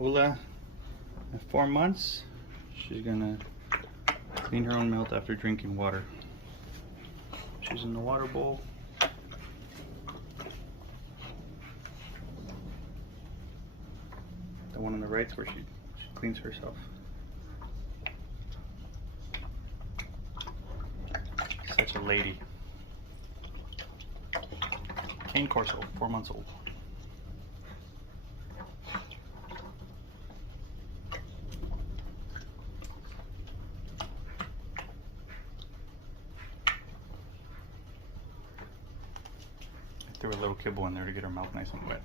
Oooh-La at 4 months. She's gonna clean her own mouth after drinking water. She's in the water bowl. The one on the right's where she cleans herself. Such a lady. Cane Corso, 4 months old. I threw a little kibble in there to get her mouth nice and wet.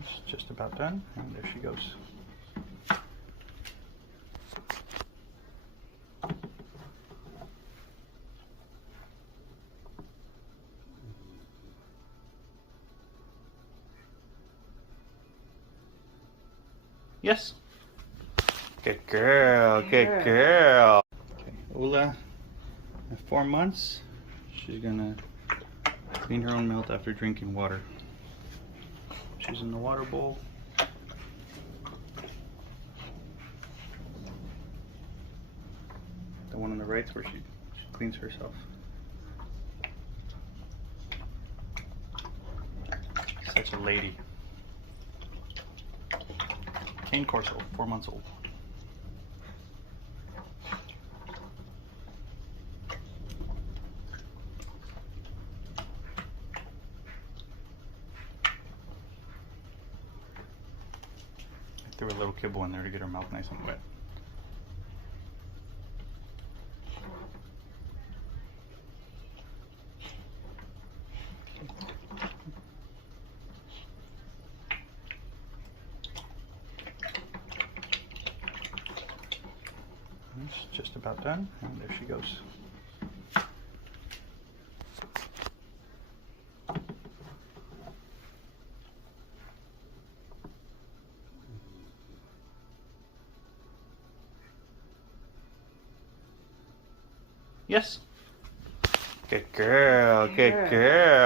It's just about done, and there she goes. Yes. Good girl, good girl. Okay, oooh-La at 4 months. She's gonna clean her own mouth after drinking water. She's in the water bowl. The one on the right's where she cleans herself. Such a lady. Cane Corso, 4 months old. I threw a little kibble in there to get her mouth nice and wet. It's just about done, and there she goes. Yes. Good girl, good girl.